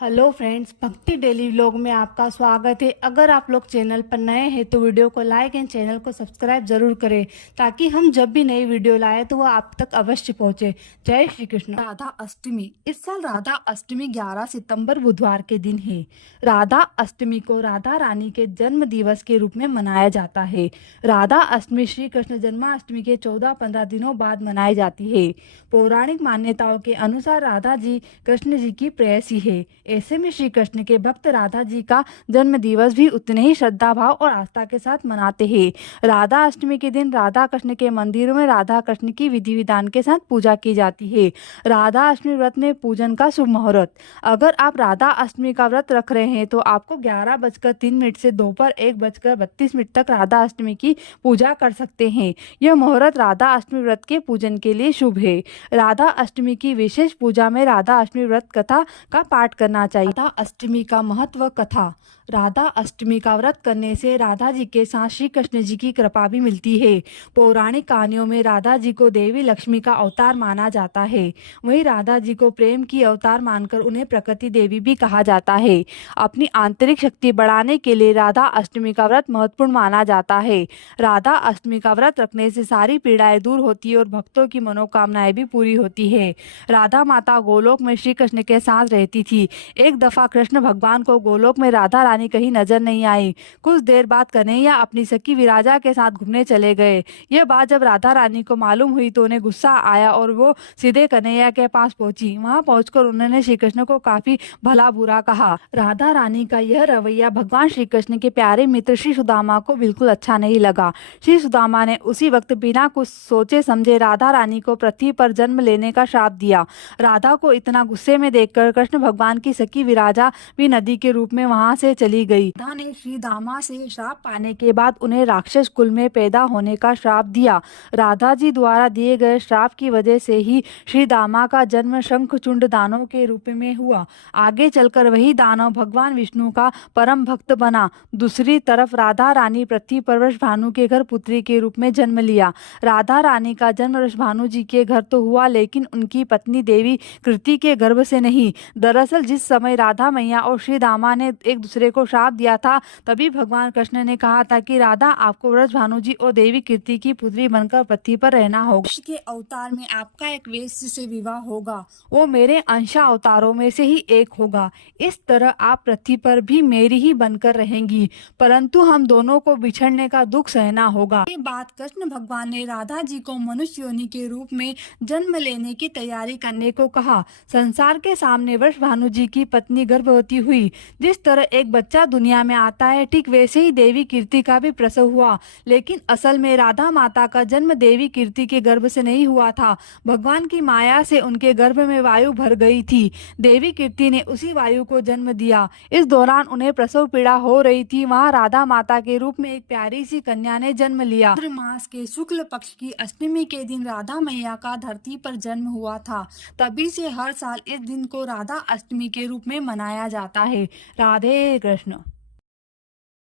Hello friends, भक्ति daily vlog में आपका स्वागत है। अगर आप लोग चैनल पर नए हैं तो वीडियो को लाइक एंड चैनल को सब्सक्राइब जरूर करें ताकि हम जब भी नई वीडियो लाए तो वह आप तक अवश्य पहुंचे। जय श्री कृष्ण। राधा अष्टमी। इस साल राधा अष्टमी 11 सितंबर बुधवार के दिन है। राधा अष्टमी को राधा रानी के जन्म दिवस के रूप में मनाया जाता है। राधा अष्टमी श्री कृष्ण जन्माष्टमी के 14-15 दिनों बाद मनाई जाती है। पौराणिक मान्यताओं के अनुसार राधा जी कृष्ण जी की प्रेयसी है। ऐसे में श्री कृष्ण के भक्त राधा जी का जन्म दिवस भी उतने ही श्रद्धा भाव और आस्था के साथ मनाते हैं। राधा अष्टमी के दिन राधा कृष्ण के मंदिरों में राधा कृष्ण की विधि विधान के साथ पूजा की जाती है। राधा अष्टमी व्रत में पूजन का शुभ मुहूर्त। अगर आप राधा अष्टमी का व्रत रख रहे हैं तो आपको 11:03 से दोपहर 1:32 तक राधा अष्टमी की पूजा कर सकते हैं। यह मुहूर्त राधा अष्टमी व्रत के पूजन के लिए शुभ है। राधा अष्टमी की विशेष पूजा में राधा अष्टमी व्रत कथा का पाठ करना चाहिए। राधा अष्टमी का महत्व। कथा। राधा अष्टमी का व्रत करने से राधा जी के साथ श्री कृष्ण जी की कृपा भी मिलती है। पौराणिक कहानियों में राधा जी को देवी लक्ष्मी का अवतार माना जाता है। वहीं राधा जी को प्रेम की अवतार मानकर उन्हें प्रकृति देवी भी कहा जाता है। अपनी आंतरिक शक्ति बढ़ाने के लिए राधा अष्टमी का व्रत महत्वपूर्ण माना जाता है। राधा अष्टमी का व्रत रखने से सारी पीड़ाएं दूर होती है और भक्तों की मनोकामनाएं भी पूरी होती है। राधा माता गोलोक में श्री कृष्ण के साथ रहती थी। एक दफा कृष्ण भगवान को गोलोक में राधा रानी कहीं नजर नहीं आई। कुछ देर बाद कन्हैया अपनी सखी विराजा के साथ घूमने चले गए। यह बात जब राधा रानी को मालूम हुई तो उन्हें गुस्सा आया और वो सीधे कन्हैया के पास पहुंची। वहां पहुंचकर उन्होंने श्री कृष्ण को काफी भला बुरा कहा। राधा रानी का यह रवैया भगवान श्री कृष्ण के प्यारे मित्र श्री सुदामा को बिल्कुल अच्छा नहीं लगा। श्री सुदामा ने उसी वक्त बिना कुछ सोचे समझे राधा रानी को पृथ्वी पर जन्म लेने का श्राप दिया। राधा को इतना गुस्से में देखकर कृष्ण भगवान की सखी विराजा भी नदी के रूप में वहां से चली गई। राधा ने श्री दामा से श्राप पाने के बाद उन्हें राक्षस कुल में पैदा होने का श्राप दिया। राधा जी द्वारा दिए गए श्राप की वजह से ही श्री दामा का जन्म शंखचूंड दानव के रूप में हुआ। आगे चलकर वही दानव भगवान विष्णु का परम भक्त बना। दूसरी तरफ राधा रानी पृथ्वी पर वृषभानु के घर पुत्री के रूप में जन्म लिया। राधा रानी का जन्म वृषभानु जी के घर तो हुआ लेकिन उनकी पत्नी देवी कृति के गर्भ से नहीं। दरअसल जिस समय राधा मैया और श्री दामा ने एक दूसरे को श्राप दिया था तभी भगवान कृष्ण ने कहा था कि राधा आपको वृषभानु जी और देवी कीर्ति की पुत्री बनकर पृथ्वी पर रहना होगा। के अवतार में आपका एक वेश्य से विवाह होगा। वो मेरे अंशा अवतारों में से ही एक होगा। इस तरह आप पृथ्वी पर भी मेरी ही बनकर रहेंगी, परंतु हम दोनों को बिछड़ने का दुख सहना होगा। ये बात कृष्ण भगवान ने राधा जी को मनुष्य योनि के रूप में जन्म लेने की तैयारी करने को कहा। संसार के सामने वृषभानु जी की पत्नी गर्भवती हुई। जिस तरह एक बच्चा दुनिया में आता है ठीक वैसे ही देवी कीर्ति का भी प्रसव हुआ। लेकिन असल में राधा माता का जन्म देवी कीर्ति के गर्भ से नहीं हुआ था। भगवान की माया से उनके गर्भ में वायु भर गई थी। देवी कीर्ति ने उसी वायु को जन्म दिया। इस दौरान उन्हें प्रसव पीड़ा हो रही थी। वहाँ राधा माता के रूप में एक प्यारी सी कन्या ने जन्म लिया। भाद्र मास के शुक्ल पक्ष की अष्टमी के दिन राधा मैया का धरती पर जन्म हुआ था। तभी से हर साल इस दिन को राधा अष्टमी के रूप में मनाया जाता है। राधे कृष्ण।